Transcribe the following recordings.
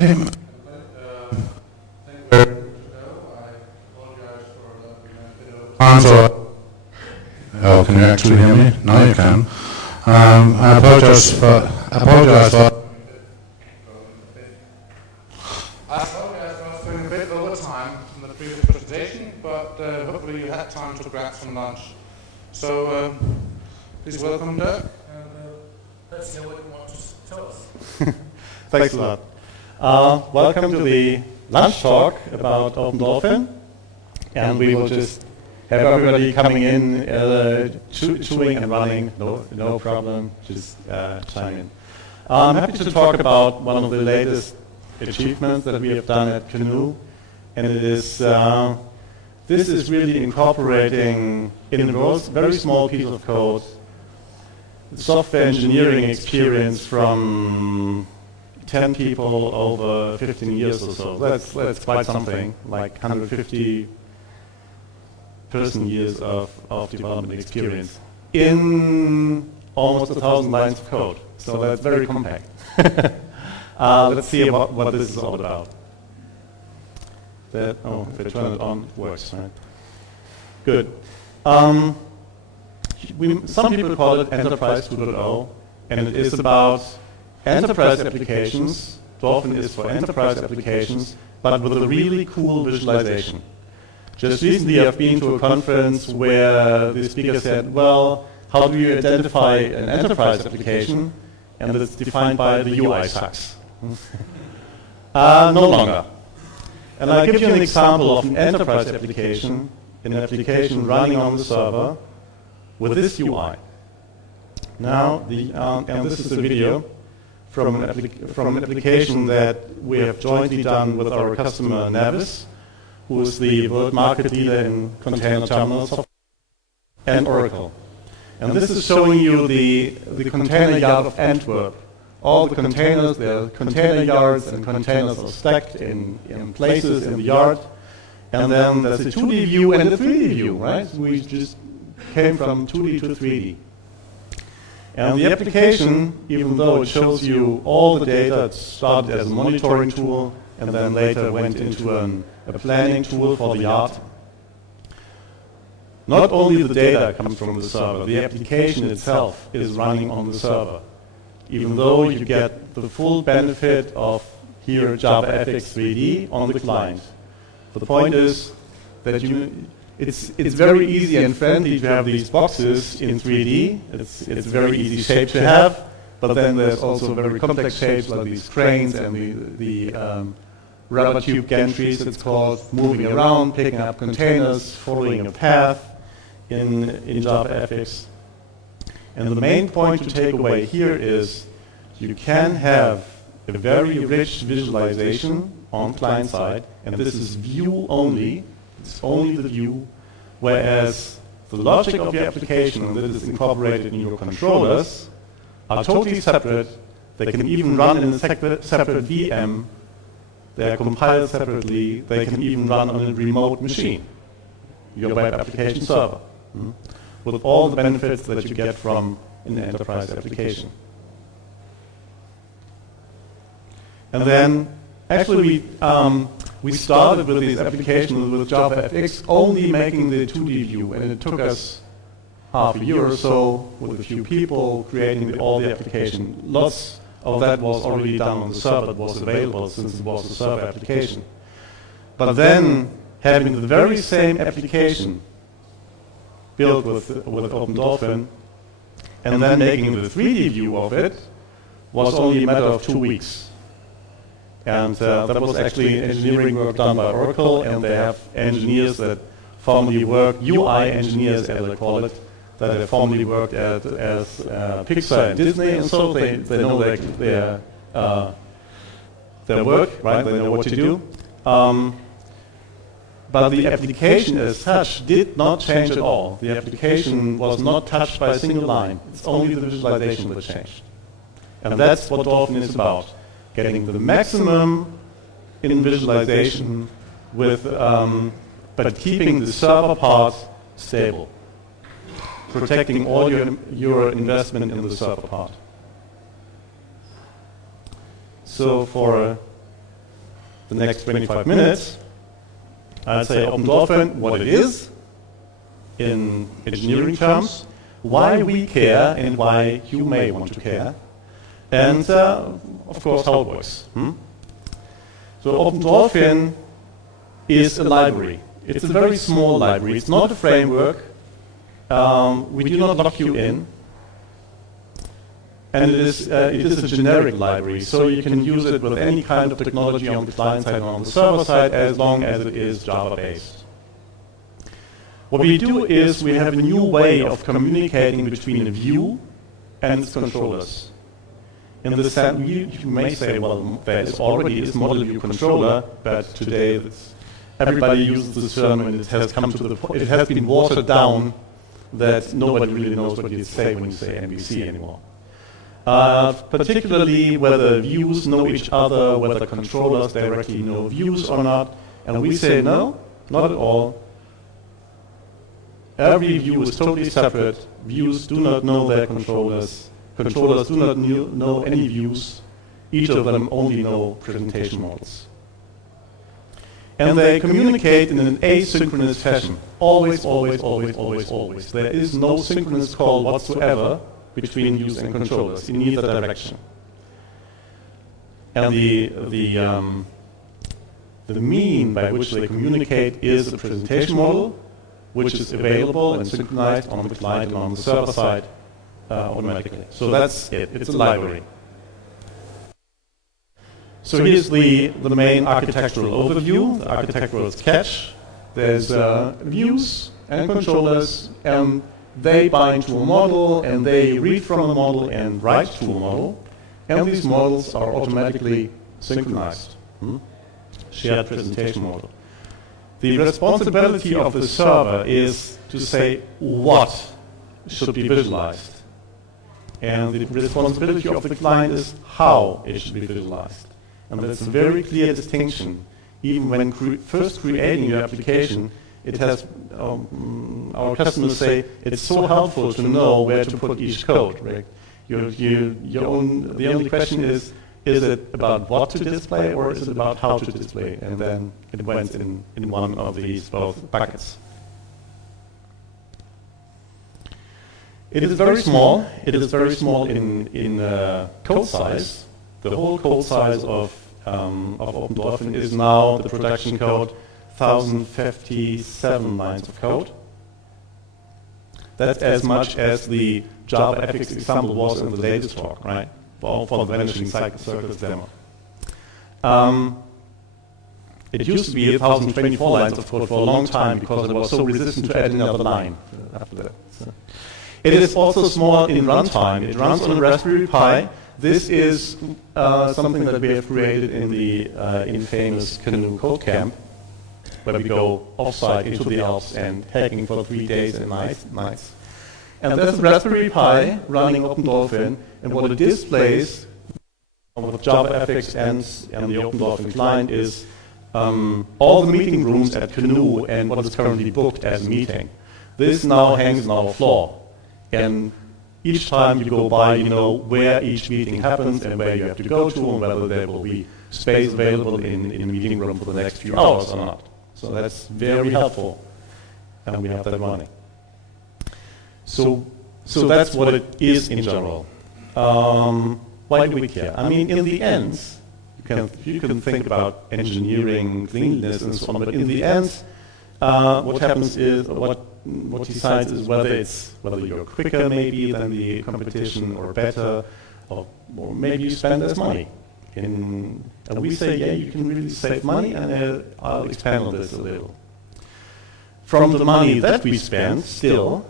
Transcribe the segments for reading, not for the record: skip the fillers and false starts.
him. Oh, can you actually hear me? Now you can. I apologize for. I apologize for spending a bit over time from the previous presentation, but hopefully you had time to grab some lunch. So please welcome Dirk. And let's hear what you want to tell us. Thanks a lot. Welcome to the lunch talk about OpenDolphin, and we will just have everybody coming in, chewing and running, no problem, just chime in. I'm happy to talk about one of the latest achievements that we have done at GNU, and it is, this is really incorporating in a very small piece of code software engineering experience from 10 people over 15 years or so. That's quite something, like 150 person years of development experience in almost 1,000 lines of code. So that's very compact. Let's see what this is all about. If I turn it on, it works, right? Good. Some people call it Enterprise 2.0, and it is about enterprise applications. Dolphin is for enterprise applications, but with a really cool visualization. Just recently I've been to a conference where the speaker said, well, how do you identify an enterprise application? And it's defined by the UI sucks. No longer. And I'll give you an example of an enterprise application, an application running on the server with this UI. Now, and this is a video from an application that we have jointly done with our customer Navis, who is the world market leader in container terminal software, and Oracle. And this is showing you the container yard of Antwerp. All the containers, there are container yards, and containers are stacked in places in the yard. And then there's a 2D view and a 3D view, right? We just came from 2D to 3D. And the application, even though it shows you all the data, it started as a monitoring tool, and then later went into a planning tool for the yard. Not only the data comes from the server, the application itself is running on the server. Even though you get the full benefit of here JavaFX 3D on the client. The point is that it's very easy and friendly to have these boxes in 3D. It's a very easy shape to have, but then there's also very complex shapes like these cranes and the rubber tube gantries, it's called, moving around, picking up containers, following a path in JavaFX. And the main point to take away here is you can have a very rich visualization on client side, and this is view only, it's only the view, whereas the logic of your application that is incorporated in your controllers are totally separate. They can even run in a separate VM. They are compiled separately. They can even run on a remote machine, your web application server, with all the benefits that you get from an enterprise application. And then, actually, we started with these applications with JavaFX only making the 2D view, and it took us half a year or so with a few people creating all the application. Lots of that was already done on the server. It was available since it was a server application. But then, having the very same application built with OpenDolphin, and then making the 3D view of it was only a matter of 2 weeks. And that was actually engineering work done by Oracle, and they have engineers that formerly work, UI engineers as I call it, that have formerly worked as Pixar and Disney, and so they know their work, right? They know what to do. But the application as such did not change at all. The application was not touched by a single line. It's only the visualization that changed. And that's what Dolphin is about. Getting the maximum in visualization with, but keeping the server part stable. Protecting all your investment in the server part. So for the next 25 minutes, I'll say OpenDolphin, what it is, in engineering terms, why we care and why you may want to care, and of course how it works. So OpenDolphin is a library. It's a very small library. It's not a framework. We do not lock you in. And it is a generic library, so you can use it with any kind of technology on the client side and on the server side as long as it is Java-based. What we do is we have a new way of communicating between a view and its controllers. In the sense, you may say, well, there is already this model view controller, but today everybody uses this term and it has come to the point, it has been watered down that nobody really knows what you say when you say MVC anymore. Particularly whether views know each other, whether controllers directly know views or not, and we say no, not at all. Every view is totally separate. Views do not know their controllers. Controllers do not know any views. Each of them only know presentation models. And they communicate in an asynchronous fashion. Always, always, always, always, always. There is no synchronous call whatsoever between views and controllers in either direction. And the mean by which they communicate is a presentation model, which is available and synchronized on the client and on the server side automatically. So that's it. It's a library. So here's the main architectural overview, the architectural sketch. There's views and controllers, and they bind to a model, and they read from a model and write to a model. And these models are automatically synchronized. Shared presentation model. The responsibility of the server is to say what should be visualized. And the responsibility of the client is how it should be visualized. And that's a very clear distinction. Even when first creating your application, it has, our customers say, it's so helpful to know where to put each code. Right? The only question is it about what to display or is it about how to display? And then it went in one of these both buckets. It is very small. It is very small in code size. The whole code size of OpenDolphin is now the production code 1,057 lines of code. That's as much as the JavaFX example was in the latest talk, right? For the vanishing circles demo. It used to be 1,024 lines of code for a long time because it was so resistant to add another line after that. So. It is also small in runtime. It runs on a Raspberry Pi. This is something that we have created in the infamous Canoe Code Camp, where we go offsite into the Alps and hacking for 3 days and nights. And there's a Raspberry Pi running OpenDolphin, and what it displays with JavaFX and the OpenDolphin client is all the meeting rooms at Canoe and what is currently booked as a meeting. This now hangs on our floor. And each time you go by, you know where each meeting happens and where you have to go to and whether there will be space available in the meeting room for the next few hours or not. So that's very helpful. And we have that running. So that's what it is in general. Why do we care? I mean, in the end, you can think about engineering, cleanliness, and so on, but in the end, what happens is, what decides is whether you're quicker maybe than the competition or better, or maybe you spend less money. And we say, yeah, you can really save money, and I'll expand on this a little. From the money that we spend, still,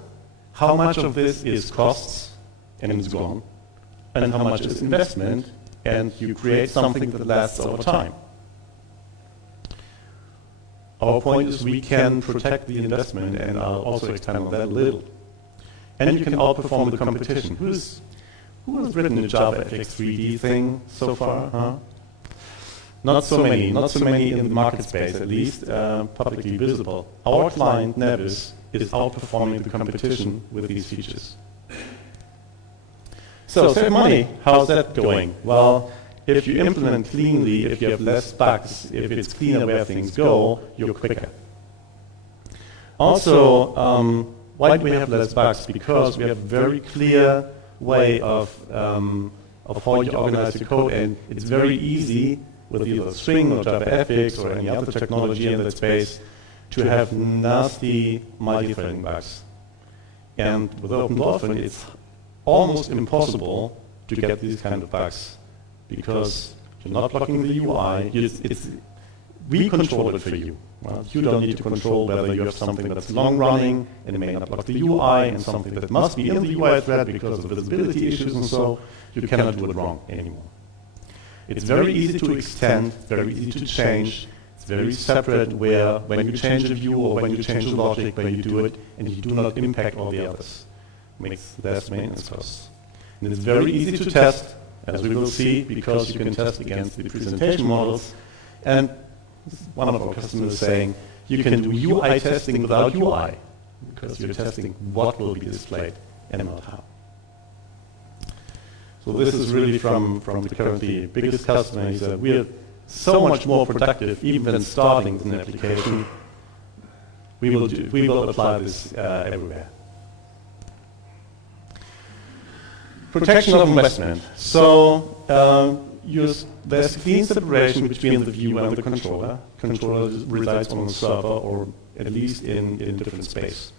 how much of this is costs, and it's gone, and how much is investment, and you create something that lasts over time. Our point is we can protect the investment, and I'll also expand on that a little. And you can outperform the competition. Who has written a JavaFX 3D thing so far? Huh? Not so many in the market space, at least publicly visible. Our client, Nevis, is outperforming the competition with these features. So save money, how's that going? Well, if you implement cleanly, if you have less bugs, if it's cleaner where things go, you're quicker. Also, why do we have less bugs? Because we have a very clear way of how you organize your code, and it's very easy with either Swing or JavaFX or any other technology in that space to have nasty multi-threading bugs. And with OpenDolphin, it's almost impossible to get these kind of bugs because you're not blocking the UI. We control it for you. Well, you don't need to control whether you have something that's long running and it may not block the UI and something that must be in the UI thread because of visibility issues and so. You cannot do it wrong anymore. It's very easy to extend, very easy to change. It's very separate where when you change the view or when you change the logic, where you do it, and you do not impact all the others. Makes less maintenance costs. And it's very easy to test, as we will see, because you can test against the presentation models. And one of our customers is saying, you can do UI testing without UI, because you're testing what will be displayed and not how. So this is really from the currently biggest customer. He said, we are so much more productive even than starting with an application. We will apply this everywhere. Protection of investment. So there's clean separation between the view and the controller. Controller resides on the server or at least in different space.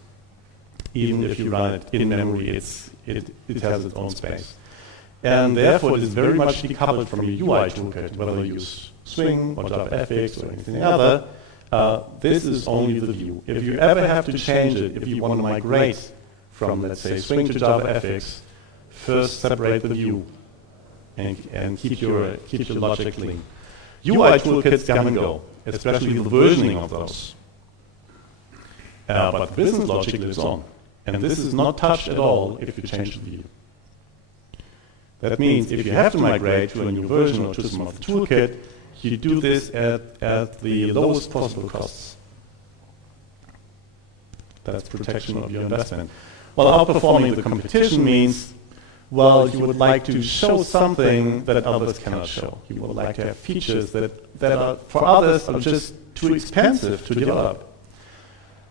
Even if you run it in memory, it has its own space. And therefore, it is very much decoupled from your UI toolkit, whether you use Swing or JavaFX or anything other. This is only the view. If you ever have to change it, if you want to migrate from, let's say, Swing to JavaFX, first separate the view and keep your logic clean. UI toolkits come and go, especially the versioning of those. But business logic lives on. And this is not touched at all if you change the view. That means if you have to migrate to a new version or to some of the toolkit, you do this at the lowest possible costs. That's protection of your investment. Well, outperforming the competition means, well, you would like to show something that others cannot show. You would like to have features that are, for others, are just too expensive to develop.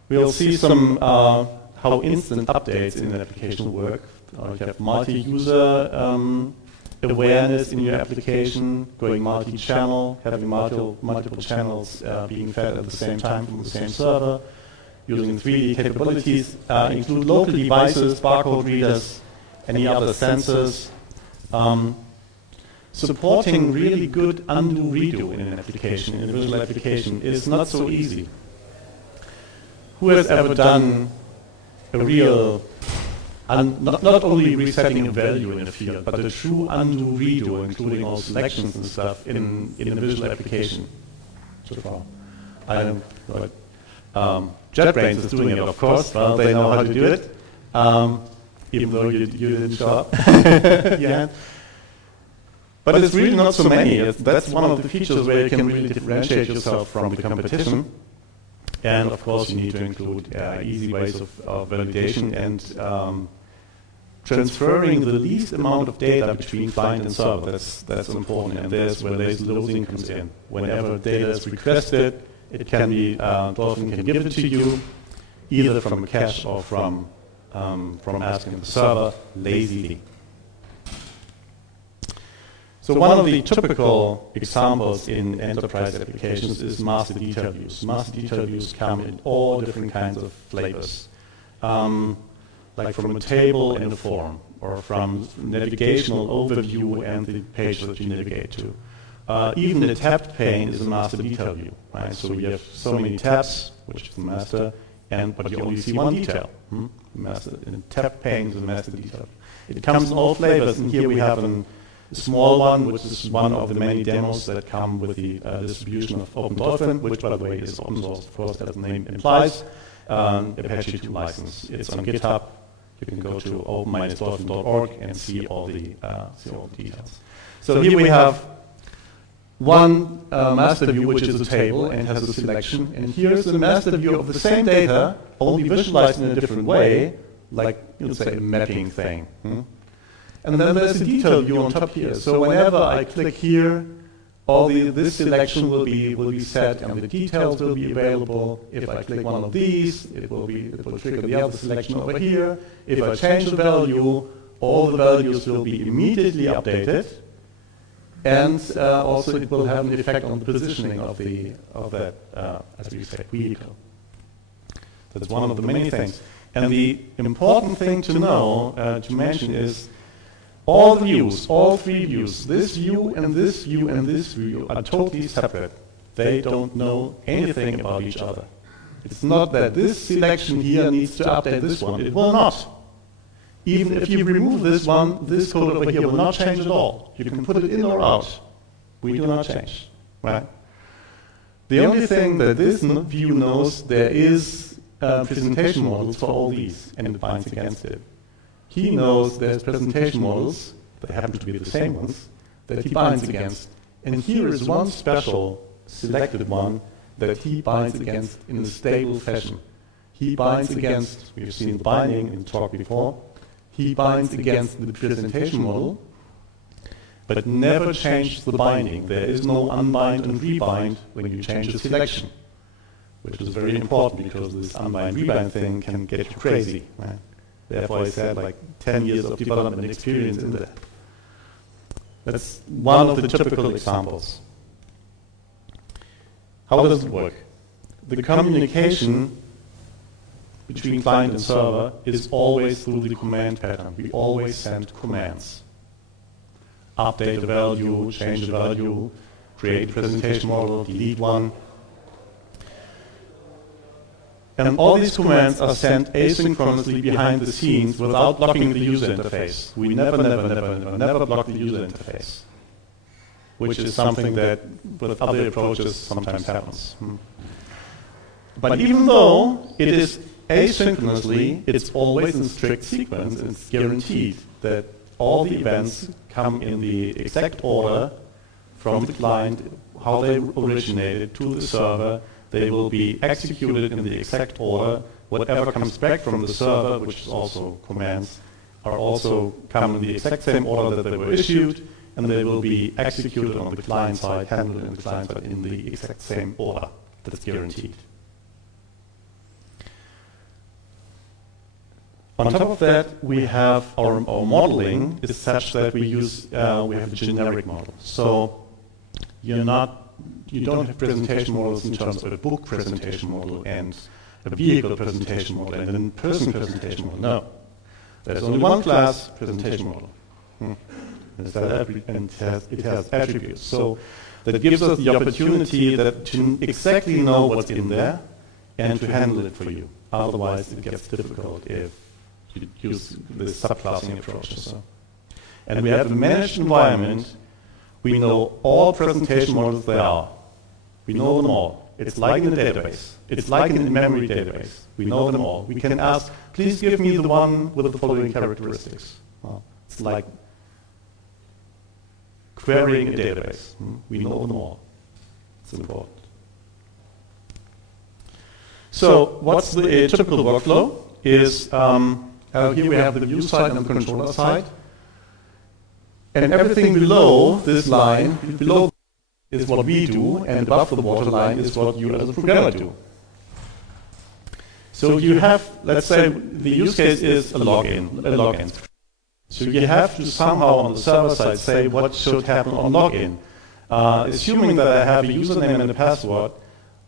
We'll see some how instant updates in an application work. You have multi-user awareness in your application, going multi-channel, having multiple channels being fed at the same time from the same server, using 3D capabilities, include local devices, barcode readers, any other sensors. Supporting really good undo-redo in an application, in a visual application, is not so easy. Who has ever done a real not only resetting a value in a field, but a true undo redo, including all selections and stuff in a visual application? So far, I don't know. JetBrains is doing it, of course. Well, they know how to do it, even though you didn't show up. Yeah. But it's really not so many. That's one of the features where you can really differentiate yourself from the competition. And of course, you need to include easy ways of validation and transferring the least amount of data between client and server. That's important, and there's where lazy loading comes in. Whenever data is requested, it can be Dolphin can give it to you, either from a cache or from asking the server lazily. So one of the typical examples in enterprise applications is master detail views. Master detail views come in all different kinds of flavors, like from a table and a form, or from navigational overview and the page that you navigate to. Even the tabbed pane is a master detail view, right? So you have so many tabs, which is the master, but you only see one detail. Master in a tabbed pane is a master detail. It comes in all flavors, and here we have a small one, which is one of the many demos that come with the distribution of OpenDolphin, which, by the way, is open source, of course, as the name implies. Apache 2 license. It's on GitHub. You can go to open-dolphin.org and see all the details. So here we have one master view, which is a table and has a selection. And here's the master view of the same data, only visualized in a different way, like, say, a mapping thing. And then there's a detail view on top here. So whenever I click here, this selection will be set, and the details will be available. If I click one of these, it will trigger the other selection over here. If I change the value, all the values will be immediately updated, and also it will have an effect on the positioning of that, as we say, vehicle. That's one of the many things. And the important thing to know, to mention, is all the views, all three views, this view and this view and this view are totally separate. They don't know anything about each other. It's not that this selection here needs to update this one. It will not. Even if you remove this one, this code over here will not change at all. You can put it in or out. We do not change, right? The only thing that this view knows, there is presentation models for all these, and it binds against it. He knows there's presentation models, they happen to be the same ones, that he binds against. And here is one special selected one that he binds against in a stable fashion. He binds against, we've seen the binding in the talk before, he binds against the presentation model, but never changes the binding. There is no unbind and rebind when you change the selection, which is very important because this unbind rebind thing can get you crazy, right? Therefore, I said like 10 years of development experience in that. That's one of the typical examples. How does it work? The communication between client and server is always through the command pattern. We always send commands. Update the value, change the value, create a presentation model, delete one. And all these commands are sent asynchronously behind the scenes without blocking the user interface. We never block the user interface, which is something that with other approaches sometimes happens. But even though it is asynchronously, it's always in strict sequence. It's guaranteed that all the events come in the exact order from the client, how they originated to the server. They will be executed in the exact order. Whatever comes back from the server, which is also commands, are also come in the exact same order that they were issued, and they will be executed on the client side, handled on the client side in the exact same order. That's guaranteed. On top of that, we have our modeling is such that we have a generic model. So you don't have presentation models in terms of a book presentation model and a vehicle presentation model and an in-person presentation model. No. There's only one class presentation model. And it has attributes. So that gives us the opportunity to exactly know what's in there and to handle it for you. Otherwise, it gets difficult if you use this subclassing approach. So. And we have a managed environment. We know all presentation models there are. We know them all. It's like in a database. It's like in a memory database. We know them all. We can ask, please give me the one with the following characteristics. Well, it's like querying a database. We know them all. It's important. So what's the typical workflow? Is here we have the view side and the controller side. And everything below this line, below is what we do, and above the waterline is what you as a programmer do. So you have, let's say, the use case is a login. So you have to somehow on the server side say what should happen on login. Assuming that I have a username and a password,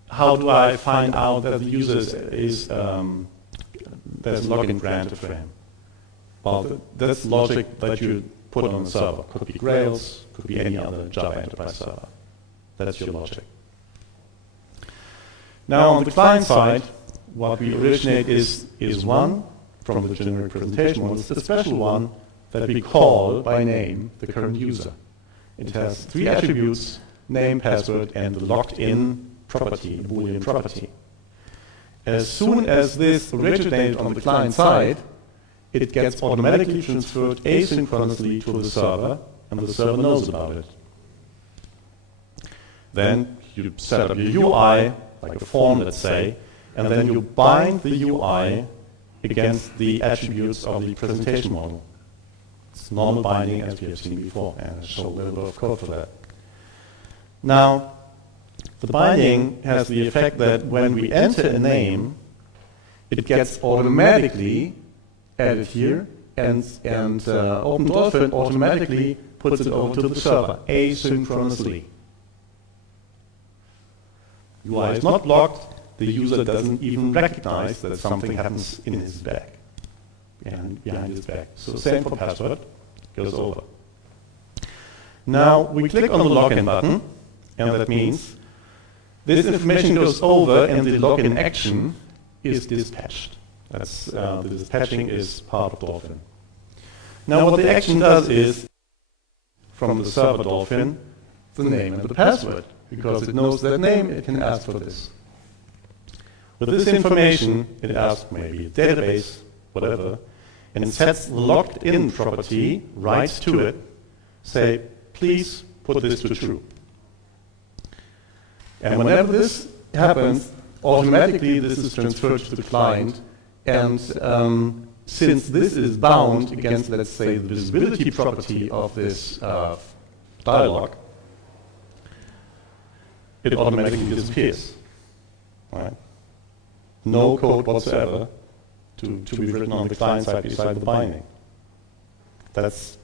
how do I find out that the user is there's a login granted for him? Well, that's logic that you put on the server. Could be Grails, could be any other Java enterprise server. That's your logic. Now on the client side, what we originate is one from the generic presentation model. It's a special one that we call by name the current user. It has 3 attributes, name, password, and the logged-in property, Boolean property. As soon as this originated on the client side, it gets automatically transferred asynchronously to the server, and the server knows about it. Then you set up your UI, like a form, let's say, and then you bind the UI against the attributes of the presentation model. It's normal binding as we have seen before, and I'll show a little bit of code for that. Now, the binding has the effect that when we enter a name, it gets automatically added here, and OpenDolphin automatically puts it over to the server asynchronously. UI is not blocked. The user doesn't even recognize that something happens in his back, behind his back. So same for password, goes over. Now we click on the login button, and that means this information goes over and the login action is dispatched. That's, the dispatching is part of Dolphin. Now what the action does is, from the server Dolphin, the name and the password. Because it knows that name, it can ask for this. With this information, it asks maybe a database, whatever, and it sets the logged in property right to it. Say, please put this to true. And whenever this happens, automatically this is transferred to the client. And since this is bound against, let's say, the visibility property of this dialog, it automatically disappears. Right? No code whatsoever to be written on the client side beside the binding. That's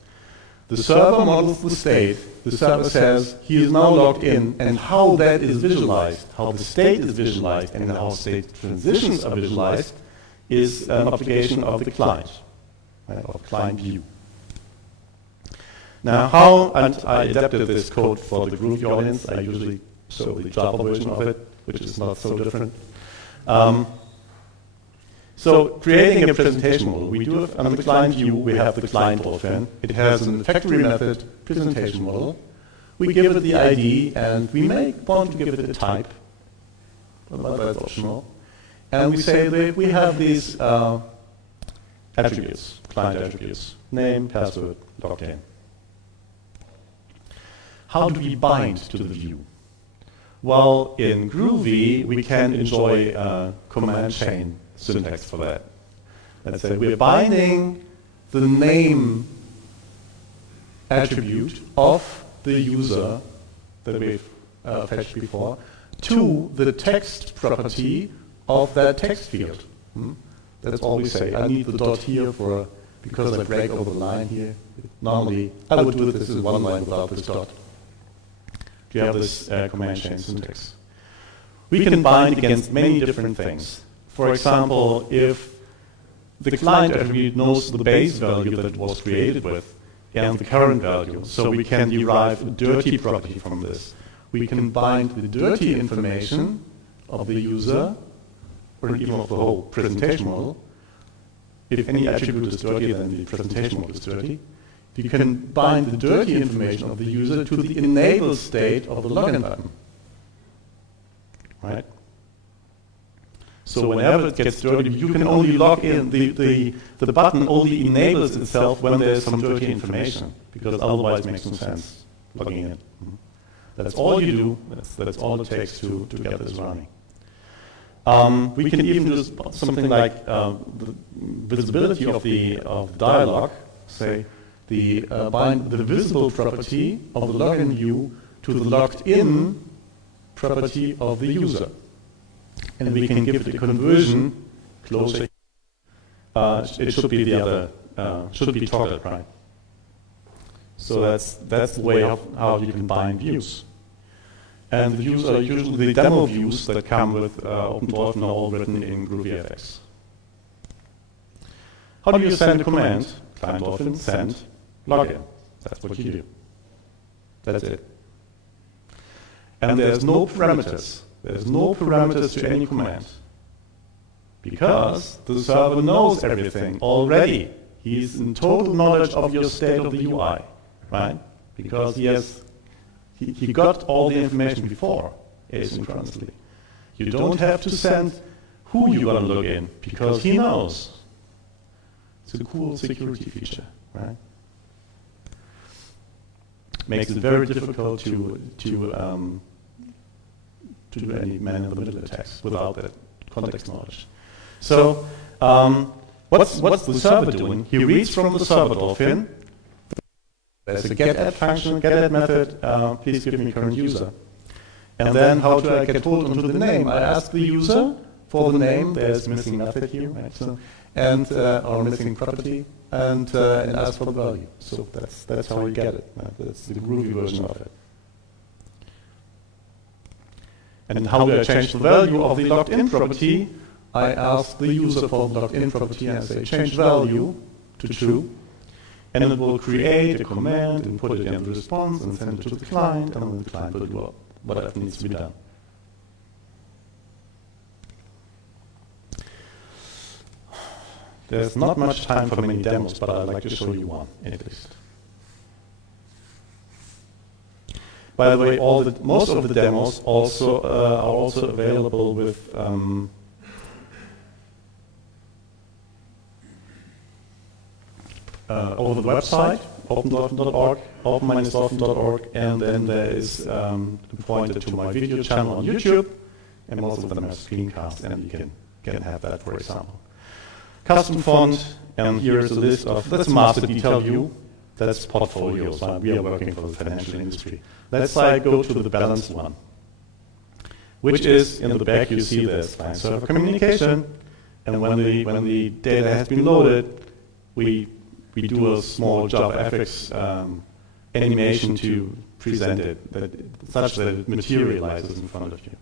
the server models the state. The server says he is now logged in, and how that is visualized, how the state is visualized, and how state transitions are visualized is an obligation of the client, right, of client view. Now, how I adapted this code for the Groovy audience, I usually show the Java version of it, which is not so different. So creating a presentation model, we do have on the client view, we have the client Dolphin. It has a factory method presentation model. We give it the ID, and we may want to give it a type, but that's optional. And we say that we have these attributes, client attributes, name, password, logged in. How do we bind to the view? Well, in Groovy, we can enjoy command chain syntax for that. Let's say we're binding the name attribute of the user that we've fetched before to the text property of that text field. That's all we say. I need the dot here because I break over the line here. Normally, I would do this in one line without this dot. You have this command chain syntax. We can bind against many different things. For example, if the client attribute knows the base value that it was created with and the current value, so we can derive a dirty property from this. We can bind the dirty information of the user, or even of the whole presentation model. If any attribute is dirty, then the presentation model is dirty. You can bind the dirty information of the user to the enable state of the login button. Right? So whenever it gets dirty, you can only log in. The button only enables itself when there's some dirty information, because otherwise it makes no sense logging in. That's all you do. That's all it takes to get this running. We can even do something like the visibility of the dialog, say bind the visible property of the login view to the logged in property of the user. And we can give it a conversion closer. It should be the other, should be toggled, right? So that's the way of how you can bind views. And the views are usually the demo views that come with OpenDolphin are all written in GroovyFX. How do you send a command? Client Dolphin, send, login. That's what you do. That's it. And there's no parameters. There's no parameters to any command. Because the server knows everything already. He's in total knowledge of your state of the UI, right? Because he got all the information before asynchronously. You don't have to send who you're going to log in, because he knows. It's a cool security feature, right? Makes it very difficult to do any man-in-the-middle attacks without that context knowledge. So what's the server doing? He reads from the server Dolphin, there's a getAdd function, getAdd method, please give me current user. And then how do I get hold onto the name? I ask the user for the name, there's a missing method here, right? So, and or missing property, and ask for the value. So that's how you get it. That's the Groovy version of it. And how do I change the value of the logged in property? I ask the user for the logged in property and I say change value to true. And it will create a command and put it in the response and send it to the client, and then the client will do whatever needs to be done. There's not much time for many demos, but I'd like to show you one, at least. By the way, most of the demos also are also available with over the website, opendolphin.org, open-dolphin.org, and then there is pointed to my video channel on YouTube, and most of them are screencasts, and you can have that, for example. Custom font, and here is a list of, that's a master detail view, that's portfolios. We are working for the financial industry. Let's say go to the balanced one, which is in the back you see this client server communication, and when the data has been loaded, we do a small JavaFX animation to present it, such that it materializes in front of you.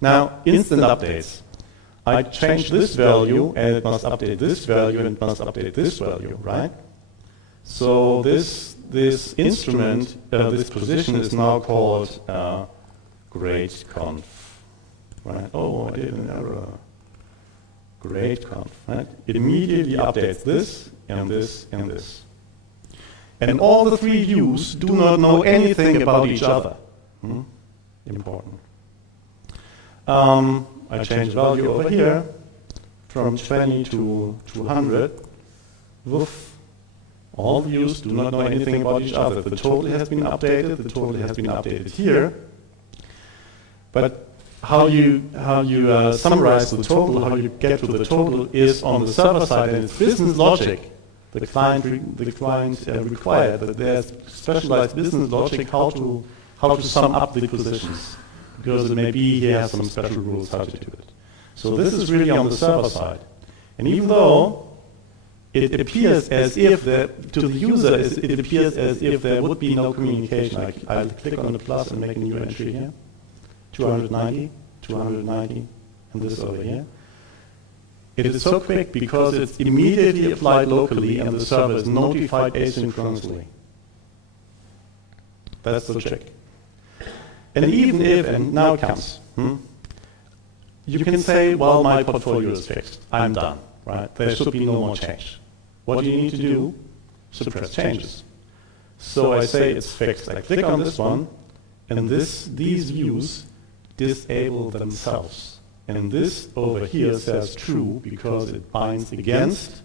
Now, instant updates. I change this value, and it must update this value, and it must update this value, right? So this instrument, this position is now called GradeConf, right? Oh, I did an error. GradeConf, right? It immediately updates this, and this, and this. And all the three views do not know anything about each other. Important. I change value over here from 20 to 200. Woof. All views do not know anything about each other. The total has been updated. The total has been updated here. But how you summarize the total, how you get to the total, is on the server side, and it's business logic. The client required that there's specialized business logic how to sum up the positions, because it may be he has some special rules how to do it. So this is really on the server side, and even though it appears as if to the user it appears as if there would be no communication. I'll click on the plus and make a new entry here. 290, 290, and this over here. It is so quick because it's immediately applied locally and the server is notified asynchronously. That's the trick. And even if, and now it comes, you can say, well, my portfolio is fixed. I'm done, right? There should be no more change. What do you need to do? Suppress changes. So I say it's fixed. I click on this one, and these views disable themselves. And this over here says true because it binds against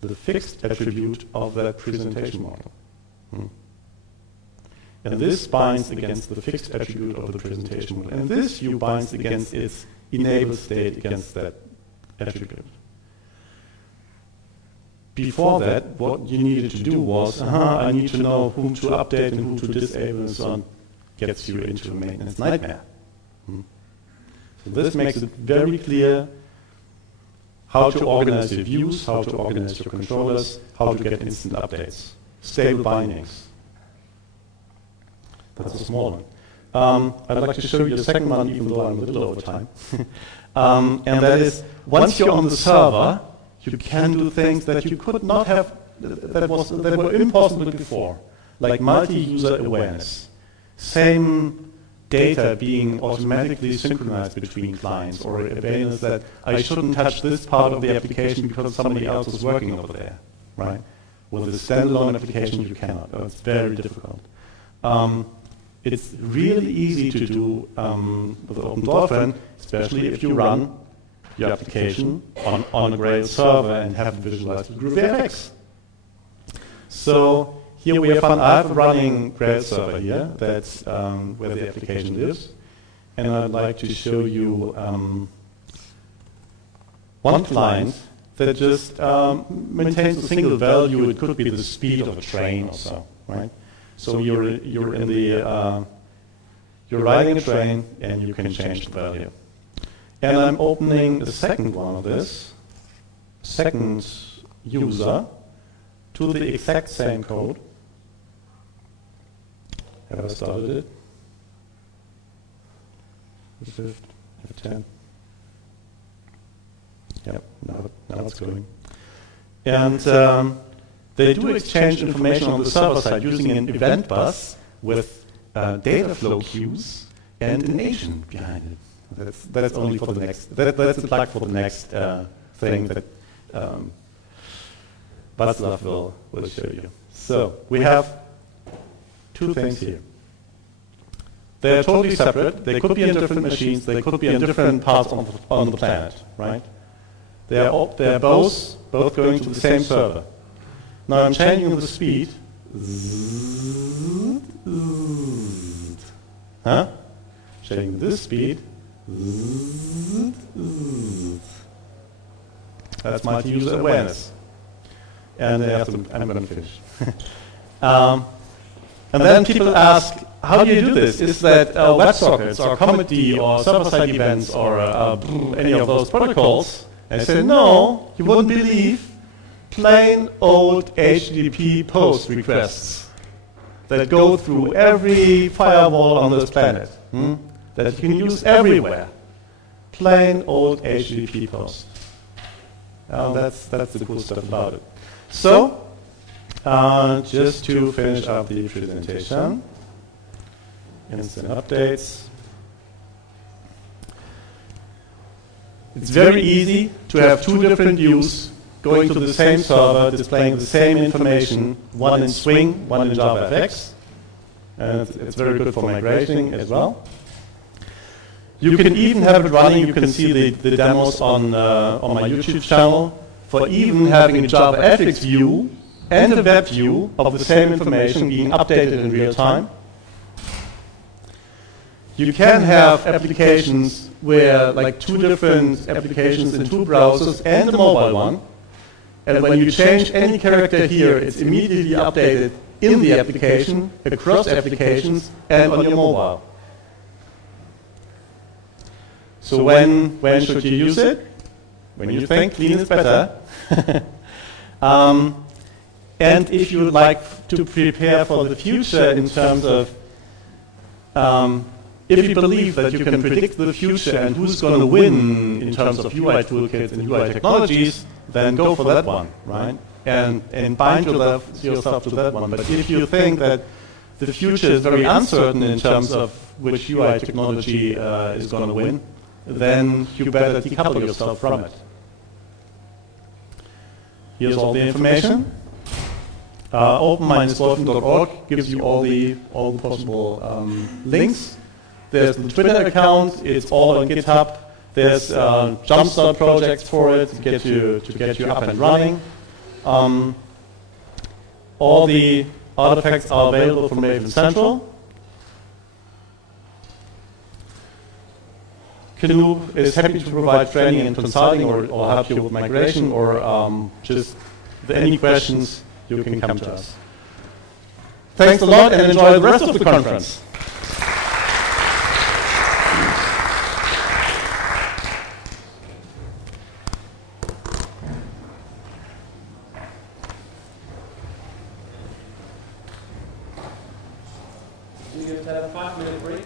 the fixed attribute of that presentation model. And this binds against the fixed attribute of the presentation model. And this view binds against its enabled state against that attribute. Before that, what you needed to do was, I need to know whom to update and whom to disable and so on, gets you into a maintenance nightmare. So this makes it very clear how to organize your views, how to organize your controllers, how to get instant updates. Stable bindings. That's a small one. I'd like to show you a second one, even though I'm a little over time. And that is, once you're on the server, you can do things that you could not have, that were impossible before, like multi-user awareness. Same data being automatically synchronized between clients, or awareness that I shouldn't touch this part of the application because somebody else is working over there, right? With a standalone application, you cannot. It's very difficult. It's really easy to do with OpenDolphin, especially if you run your application on a Grail server and have it visualized with GroovyFX. So here we have I have a running Grail server here. That's where the application lives. And I'd like to show you one client that just maintains a single value. It could be the speed of a train or so, right? So you're in the you're riding a train and you can change the value. And I'm opening the second one of this, second user, to the exact same code. Have I started it? F10. Yep, now it's going. And they do exchange information on the server side using an event bus with data flow queues and an agent behind it. That's only for the next. That's a plug for the next thing that Václav will show you. So we have two things here. They're totally separate. They could be in different machines. They could be in different parts on the planet, right? They're both going to the same server. Now I'm changing the speed. Huh? Changing this speed. That's multi-user awareness. And I'm going to finish. And then people ask, how do you do this? Is that WebSockets or Comedy or server-side events or any of those protocols? I say, no, you wouldn't believe plain old HTTP post requests that go through every firewall on this planet, that you can use everywhere. Plain old HTTP post. That's the cool stuff about it. So, just to finish up the presentation, instant updates. It's very easy to have two different views going to the same server, displaying the same information, one in Swing, one in JavaFX. And it's very good for migrating as well. You can even have it running. You can see the demos on my YouTube channel for even having a JavaFX view and a web view of the same information being updated in real time. You can have applications where, like, two different applications in two browsers and a mobile one. And when you change any character here, it's immediately updated in the application, across applications, and on your mobile. So when should you use it? When you think clean is better. And if you would like to prepare for the future in terms of, if you believe that you can predict the future and who's going to win in terms of UI toolkits and UI technologies, then go for that one, right? And bind yourself to that one. But if you think that the future is very uncertain in terms of which UI technology is going to win, then you better decouple yourself from it. Here's all the information. Open-dolphin.org gives you all the possible links. There's the Twitter account. It's all on GitHub. There's Jumpstart projects for it to get you up and running. All the artifacts are available from Maven Central. Canoe is happy to provide training and consulting or help you with migration or just any questions, you can come to us. Thanks a lot and enjoy the rest of the conference. We have to have a 5-minute break.